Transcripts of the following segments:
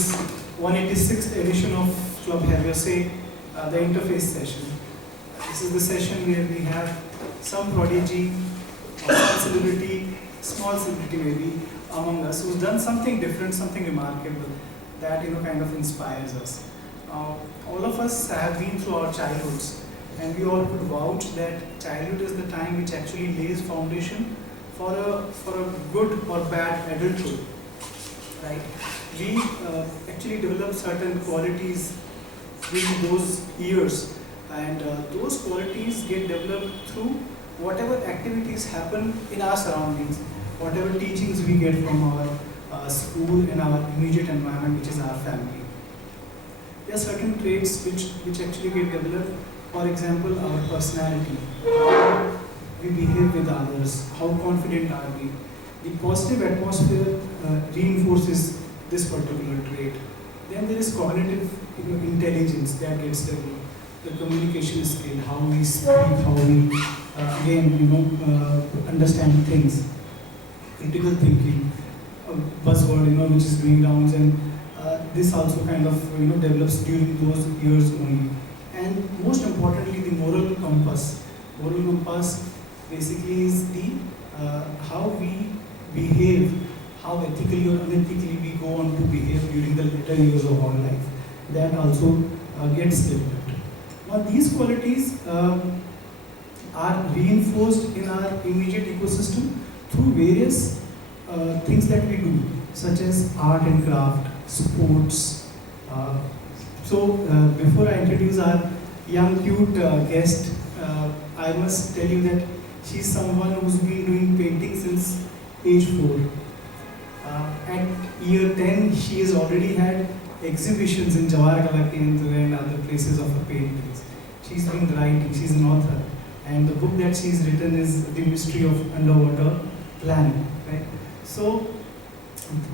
this 186th edition of Club Have Your Say, the interface session. This is the session where we have some prodigy, or some celebrity, small celebrity maybe, among us who's done something different, something remarkable that kind of inspires us. All of us have been through our childhoods, and we all could vouch that childhood is the time which actually lays foundation for a good or bad adulthood. Right? We actually develop certain qualities during those years, and those qualities get developed through whatever activities happen in our surroundings, whatever teachings we get from our school and our immediate environment, which is our family. There are certain traits which actually get developed. For example, our personality, how we behave with others, how confident are we. The positive atmosphere reinforces this particular trait. Then there is cognitive intelligence that gets developed, the communication skill, how we speak, how we understand things, critical thinking, buzzword which is doing rounds, and this also kind of develops during those years only. And most importantly, the moral compass. Moral compass basically is the how we behave, how ethically or unethically we go on to behave during the later years of our life. That also gets developed. Now these qualities are reinforced in our immediate ecosystem through various things that we do, such as art and craft, sports. Before I introduce our young cute guest, I must tell you that she's someone who's been doing painting since age 4. At year 10, she has already had exhibitions in Jawahar Kendra and other places of her paintings. She's been writing, she's an author, and the book that she's written is The Mystery of Underwater Planet. Right? So,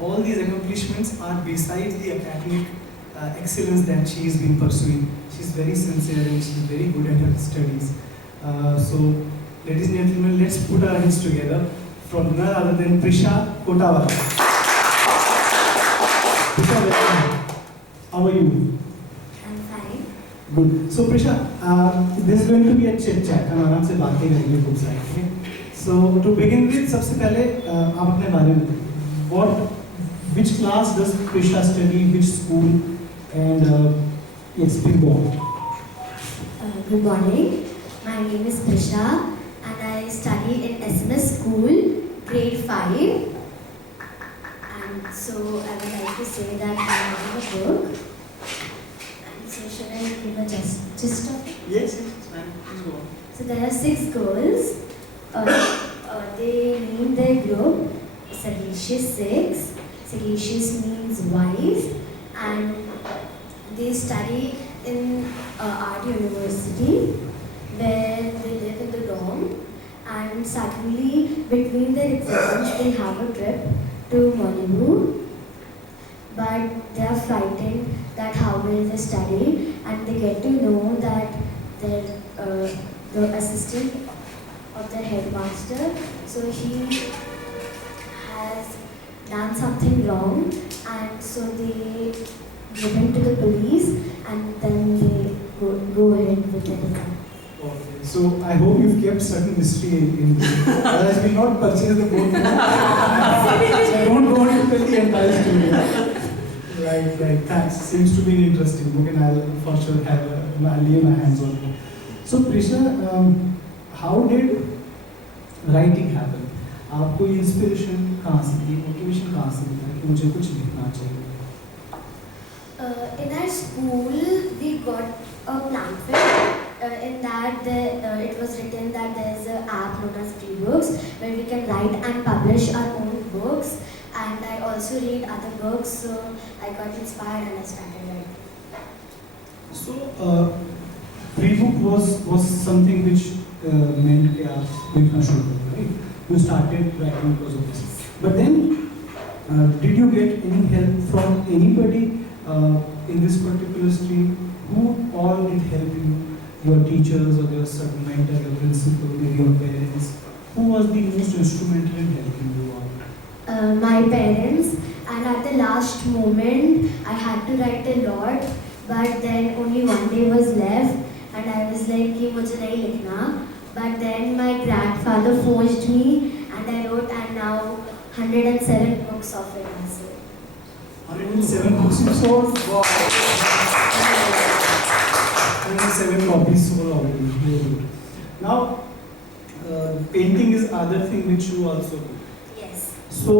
all these accomplishments are besides the academic excellence that she has been pursuing. She's very sincere and she's very good at her studies. So, ladies and gentlemen, let's put our hands together from none other than Prisha Kotawala. Prisha, welcome. How are you? I'm fine. Good. So, Prisha, this is going to be a chit chat. हम आराम से बातें करेंगे खूब सारी. Okay? So, to begin with, सबसे पहले आप अपने बारे में बताइए. Which class does Prisha study? Which school? And yes, please go on. Good morning. My name is Prisha and I study in SMS school, grade 5. And so I would like to say that I am a book. And so should I give a gist of it? Yes, it's fine. Please go on. So there are 6 girls. They name their group Sagacious 6. Sagacious means wise, and they study in art university where they live in the dorm, and suddenly between their exams they have a trip to Malibu, but they are frightened that how will they study, and they get to know that the assistant of the headmaster, so he has done something wrong, and so they give him to the police, and then they go ahead with the exam. Okay, so I hope you've kept certain mystery in this. Otherwise, we'll not purchase the book. So I don't want to tell the entire story. Right, thanks. Seems to be an interesting book, and I'll for sure I'll lay my hands on it. So, Prisha, how did writing happen? आपको ये inspiration कहाँ से मिली, motivation कहाँ से मिला कि मुझे कुछ लिखना चाहिए? In our school, we got a pamphlet. In that, it was written that there is an app known as Books where we can write and publish our own books. And I also read other books, so I got inspired and I started writing. So, pre-book was something which meant कि आप लिखना शुरू कर, right? You started writing because of this. But then, did you get any help from anybody in this particular stream? Who all did help you? Your teachers, or there was certain mentor, your principal, maybe your parents? Who was the most instrumental in helping you out? My parents, and at the last moment, I had to write a lot, but then only one day was left, and I was like, कि मुझे नहीं लिखना. But then my grandfather forced me, and I wrote, and now 107 books of it. So. 107 books you sold? Wow! 107 copies sold already. Very good. Now, painting is other thing which you also do. Yes. So,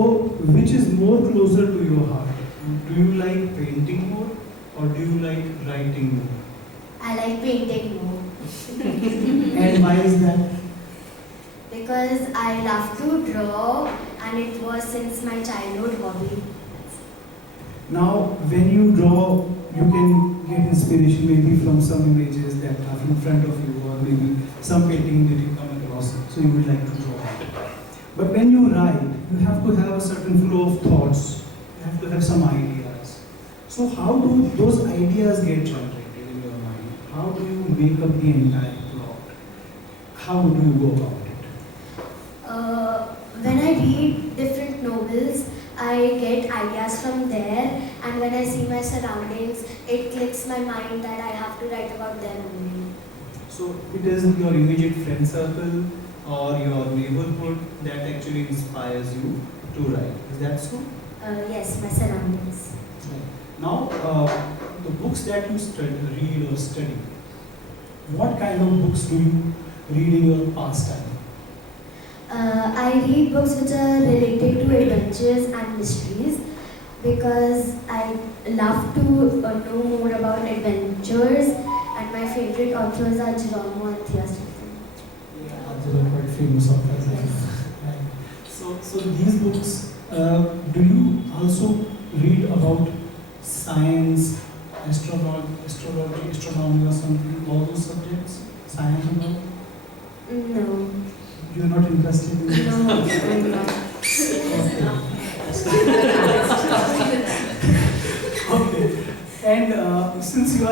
which is more closer to your heart? Do you like painting more or do you like writing more? I like painting more. And why is that? Because I love to draw and it was since my childhood hobby. Now, when you draw, you can get inspiration maybe from some images that are in front of you or maybe some painting that you come across, so you would like to draw. But when you write, you have to have a certain flow of thoughts, you have to have some ideas. So how do those ideas get generated in your mind? How do you make up the entire plot? How do you go about it? When I read different novels, I get ideas from there, and when I see my surroundings, it clicks my mind that I have to write about them only. So it is your immediate friend circle or your neighborhood that actually inspires you to write. Is that so? Yes, my surroundings. Now, the books that you read or study, what kind of books do you read in your pastime? I read books which are related to adventures and mysteries because I love to know more about adventures, and my favorite authors are Jawahar and Piyush Kumar. Yeah, they are quite famous authors. Right. So these books, do you also read about science, astrology, astronomy or something, all those subjects? Science and all? No. You are not interested in this? No, I'm not. Okay. And since you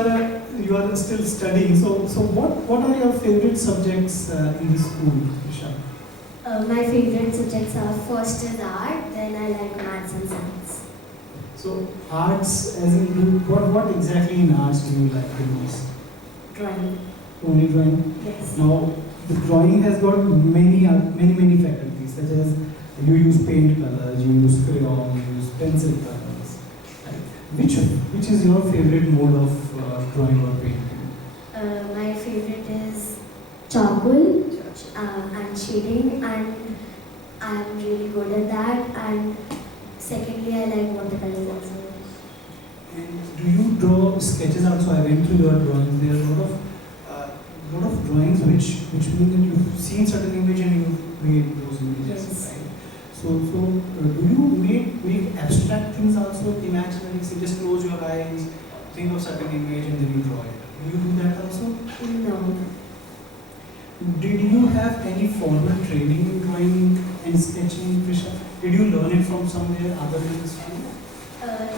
are still studying, so what are your favorite subjects in the school, Prisha? My favorite subjects are first is art, then I like maths and science. So arts, as in what exactly in arts do you like the most? Drawing. Only drawing. Yes. Now the drawing has got many faculties, such as you use paint colors, you use crayon, you use pencil colors. Right? Which is your favorite mode of drawing or painting? My favorite is charcoal and shading, and I am really good at that. And secondly, I like watercolors also. And do you draw sketches also? I went through your drawings. There are a lot of drawings which mean that you've seen certain image and you've made those images, Yes. right? So do you make abstract things also, imaginary? Say just close your eyes, think of certain image and then you draw it. Do you do that also? No. Did you have any formal training in drawing and sketching, Prisha? Did you learn it from somewhere other than the school?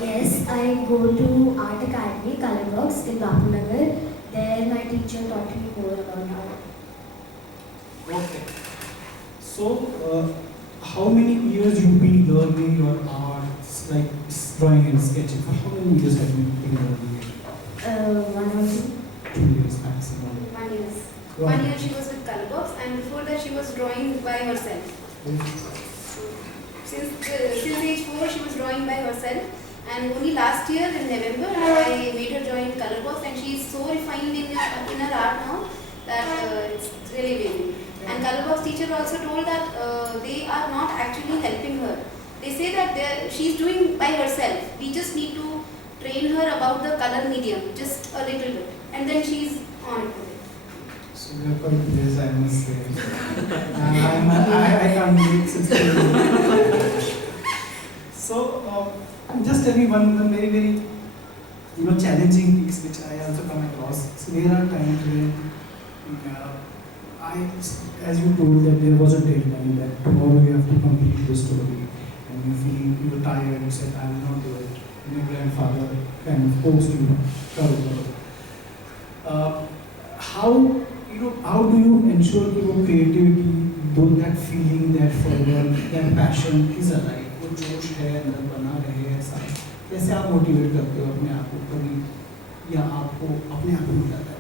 Yes, I go to Art Academy, Colorbox in Bapunagar. There my teacher taught me more about art. Okay. So, how many years you've been learning your arts, like drawing and sketching? For how many years have you been learning it? 1 or 2. 2 years maximum. 1 year. Wow. 1 year she was with Colorbox, and before that she was drawing by herself. Since age 4 she was drawing by herself, and only last year in November I made her join Colorbox, and she is so refined in her art now that it's really amazing. And Colorbox teacher also told that they are not actually helping her. They say that she's doing by herself. We just need to train her about the color medium, just a little bit, and then she's on it with it. So you are quite blessed, I must say. I can't believe 16. So just tell me one very very challenging piece which I also come across. So there are times when as you told that there was a deadline that tomorrow you have to complete the story, and you feel you're tired. You said I will not do it. And your grandfather kind of forced you to how do you ensure your creativity, that feeling, that fervor, that passion is alive? वो जोश है अंदर बना रहे ऐसा, कैसे आप motivate करते हो अपने आप को कभी, या आपको अपने आप ही हो जाता है?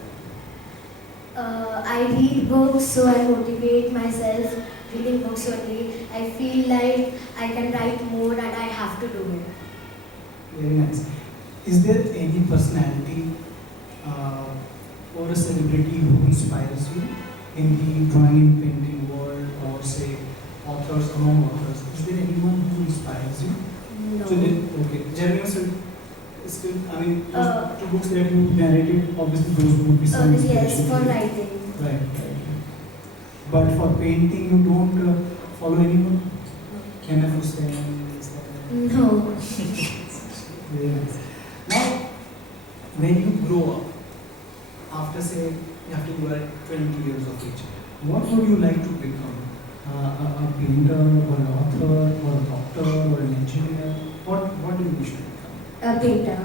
I read books, so I motivate myself. Reading books only, I feel like I can write more and I have to do it. Very nice. Is there any personality or a celebrity who inspires you in the drawing and painting world, or say authors, among authors? Is there anyone who inspires you? No. So okay, Jeremy still, I mean, those two books that you narrated, obviously those would be some Yes, inspiration for to you. writing. Right. But for painting, you don't follow anyone? MF Hussain, is that? No. Very nice. Now, when you grow up, after say, after you are 20 years of age, what would you like to become? A painter, or an author, or a doctor, or an engineer? What do you wish to become? A painter.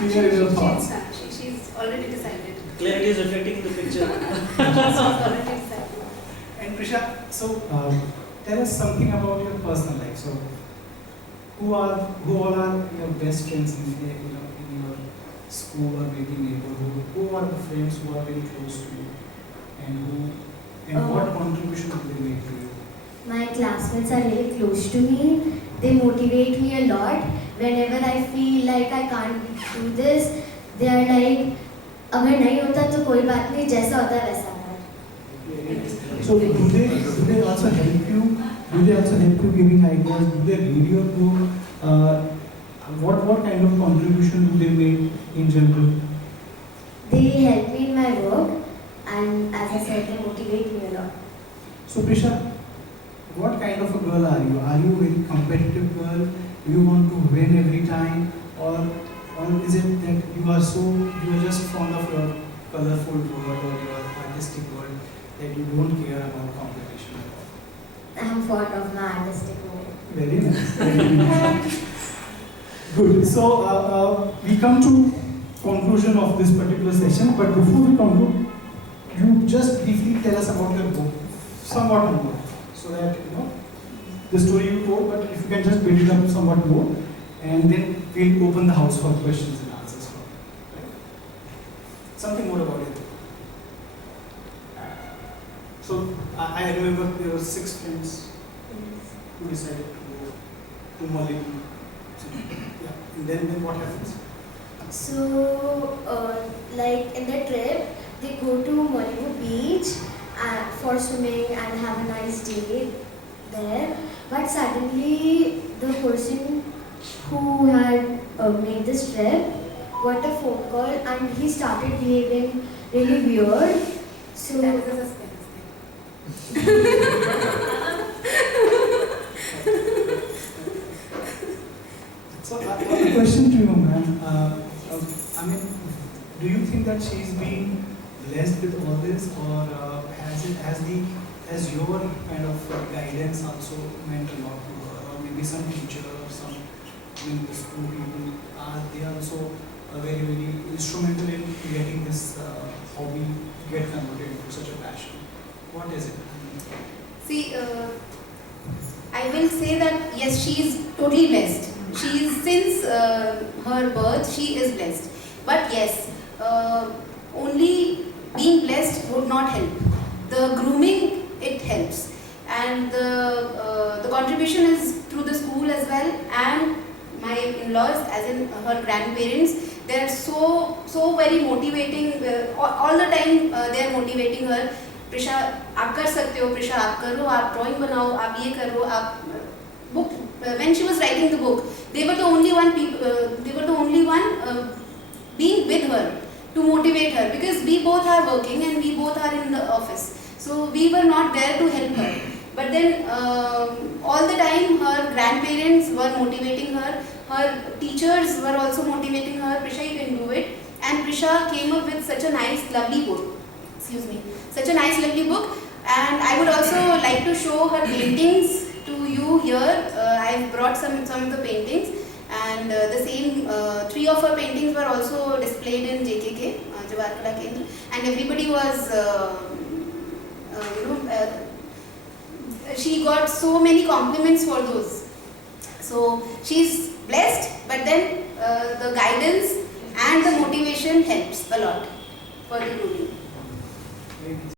Clear in your thoughts. She's already decided. Clarity is reflecting in the picture. She's already decided. And Prisha, so tell us something about your personal life. So, who all are your best friends in your school or maybe neighborhood? Who are the friends who are very close to you, and what contribution do they make to you? My classmates are really close to me. They motivate me a lot. Whenever I feel like I can't do this, they are like, अगर नहीं होता तो कोई बात नहीं, जैसा होता है वैसा है. So do they also help you? Do they also help you giving ideas? Do they read your book? What kind of contribution do they make in general? They help me in my work, and as I said, they motivate me a lot. So Prisha, what kind of a girl are you? Are you a very competitive girl? Do you want to win every time, or is it that you are just fond of your colorful world or your artistic world that you don't care about competition at all? I am fond of my artistic work. Very nice. Very nice. Good. So we come to conclusion of this particular session, but before we conclude, you just briefly tell us about your book, somewhat more, so that the story you told, but if you can just build it up somewhat more, and then we'll open the house for questions and answers. Right? Something more about it. So I remember there were 6 friends who decided to go to Mali. So, yeah. And then what happens? So, like in the trip, they go to Malibu Beach for swimming and have a nice day there. But suddenly, the person who had made this trip got a phone call and he started behaving really weird. So, That is a suspense. So a question to you, ma'am. I mean, do you think that she's been blessed with all this, or has your kind of guidance also meant a lot to her, or maybe some teacher or some the school people they are also very very instrumental in getting this hobby get converted into such a passion? What is it? See, I will say that yes, she is totally blessed. She is, since her birth, she is blessed. But yes, only being blessed would not help. The grooming, it helps. And the contribution is through the school as well, and my in-laws, as in her grandparents. They are so very motivating. All the time they are motivating her. Prisha, आप कर सकते हो. Prisha, आप करो. आप drawing बनाओ. आप ये करो. आप book. When she was writing the book, they were the only one being with her to motivate her, because we both are working and we both are in the office. So we were not there to help her. But then all the time her grandparents were motivating her. Her teachers were also motivating her. Prisha, you can do it. And Prisha came up with such a nice, lovely book. Such a nice, lovely book. And I would also like to show her paintings to you here. I've brought some of the paintings, and the same 3 of her paintings were also displayed in JKK, Jawahar, and everybody was she got so many compliments for those. So she's blessed, but then the guidance and the motivation helps a lot for the grooming. Very nice.